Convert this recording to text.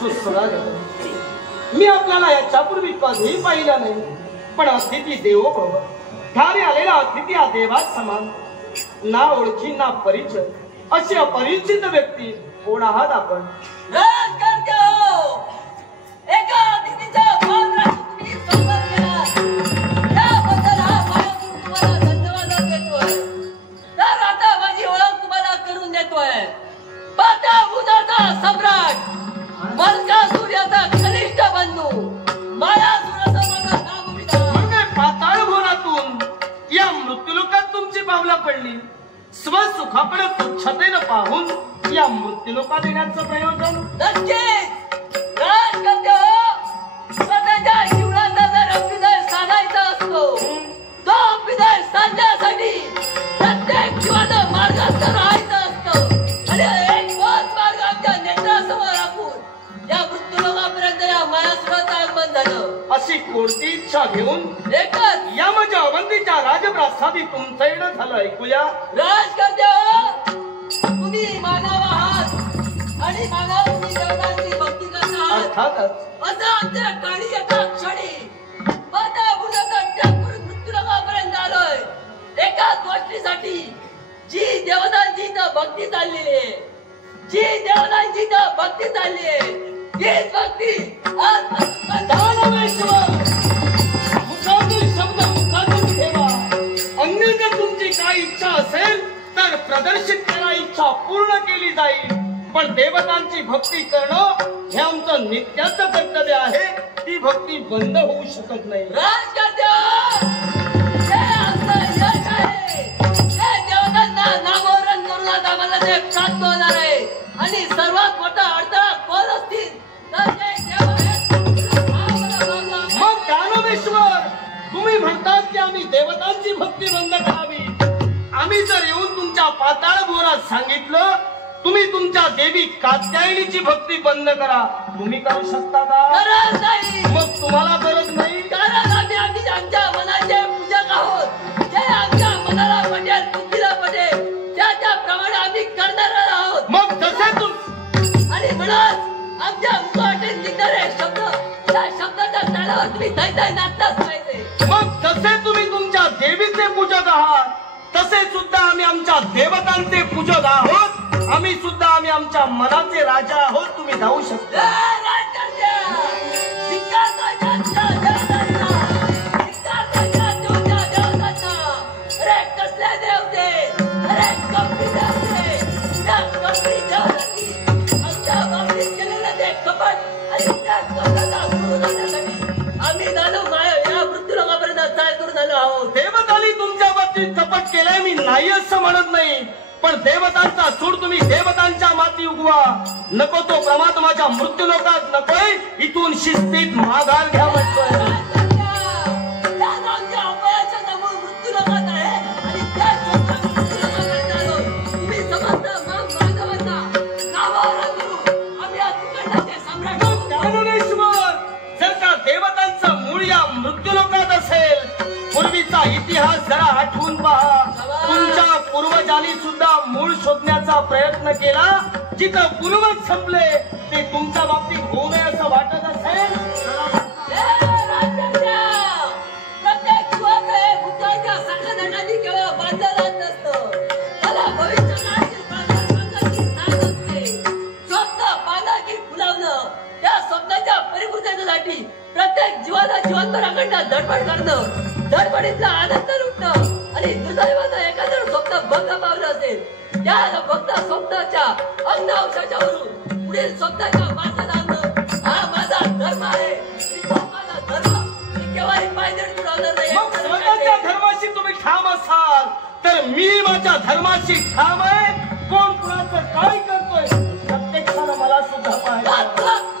सुस्वागत। मी आपल्याला याच्यापूर्वी कधीही पाहिलं नाही, पण अतिथी देवो भव, घरी आलेला अतिथी हा देवात समान। ना ओळखी ना परिचय अशी अपरिचित व्यक्ती कोण आहात आपण? स्वसुखाकडे तुच्छतेने पाहून या मृत्यूलोकात येण्याचं प्रयोजन स्वतःच्या जीवनाचा जर अभ्युदय साधायचा असतो, तो अभ्युदय साधण्यासाठी प्रत्येक जीवानं मार्गास्थ राहायचं असतं आणि एक मार्ग आमच्या नेत्रासमोर राखून या मृत्यूलोकापर्यंत या मायासुराचं आगमन झालं। अशी कोणती इच्छा घेऊन एकच या माझ्या अवंतीच्या राजप्रासादी तुमचं येणं झालं ऐकूया। राजकर्ते, तुम्ही मानव आहात आणि मानव तुम्ही देवतांची भक्ती करता अर्थातच असं आमच्या काळी एका क्षणी मृत्यूलोकापर्यंत आलोय एकाच गोष्टीसाठी, जी देवतांची भक्ती चाललेली आहे, जी देवतांची भक्ती चालली आहे, तीच भक्ती शब्द मुखातून ठेवा। अन्य जर तुमची काही इच्छा असेल तर प्रदर्शित करा, इच्छा पूर्ण केली जाईल। पण देवतांची भक्ती करणं हे आमचं नित्याचं कर्तव्य आहे, ती भक्ती बंद होऊ शकत नाही। देवतांना नामोहरण करून आता मला ते प्राप्त होणार आहे आणि सर्वात मोठा अडथळा कोण असतील तर ते देव आहेत। मग दानवेश्वर, तुम्ही म्हणतात की आम्ही देवतांची भक्ती बंद करावी। आम्ही जर येऊन तुमच्या पाताळ भुवनात सांगितलं तुम्ही तुमच्या देवी कात्यायनीची भक्ती बंद करा, तुम्ही करू शकता का? मग तुम्हाला गरज नाही, कारण आम्ही आमच्या मनाचे पूजक आहोत। जे आमच्या मनाला पटेल, बुद्धीला पटेल त्याप्रमाणे आम्ही करणार आहोत। मग तसे तुम आणि म्हणून आमच्या मुखातून निघणारे शब्द, त्या शब्दाच्या तालावर तुम्ही दैताय नाचताच पाहिजे। मग जसे तुम्ही तुमच्या देवीचे पूजक आहात तसे सुद्धा आम्ही आमच्या देवतांचे पूजक आहोत। आम्ही सुद्धा आमच्या मनाचे राजा आहोत, तुम्ही जाऊ शकता। आम्ही झालो या मृत्यूलोकापर्यंत चाल करून आलो आहोत। देवतांनी तुमच्या बाबतीत कपट केलंय, मी नाही असं म्हणत नाही, पण देवतांचा सूड तुम्ही देवतांच्या माती उगवा। नको तो परमात्माच्या मृत्यूलोकात नकोय, इथून शिस्तीत माघार घ्या म्हणतोय। जर का देवतांचं मूळ या मृत्यूलोकात असेल, पूर्वीचा इतिहास जरा आठवून पहा। तुमच्या पूर्वजांनी सुद्धा मूळ शोधण्याचा प्रयत्न केला, जिथं पूर्वज संपले ते तुमच्या बाबतीत होऊ नये असं वाटत असेल प्रत्येक भूताच्या संघटनांनी केवळ बांधलं जात नसतं, मला भविष्यकाळातील स्वप्न पाहणं की फुलवणं, त्या स्वप्नाच्या परिपूर्ततेसाठी प्रत्येक जीवाला जीवनभराकडनं धडपड करणं, धडपडीतला आनंद लुटणं आणि दुर्दैवानं एखादं स्वप्न भंग पावलं असेल त्या फक्त स्वप्नाच्या अंगअंशाच्या वरून पुढील स्वप्नाच्या मार्गाला आणणं हा माझा धर्म आहे। माझा धर्म मी केव्हाही पायदळी तुडवणार नाही। मग स्वतःच्या धर्माशी तुम्ही ठाम असाल तर मी माझ्या धर्माशी ठाम आहे। कोण कुणाचं काय करतोय प्रत्यक्षानं मला सुद्धा पाहिजे।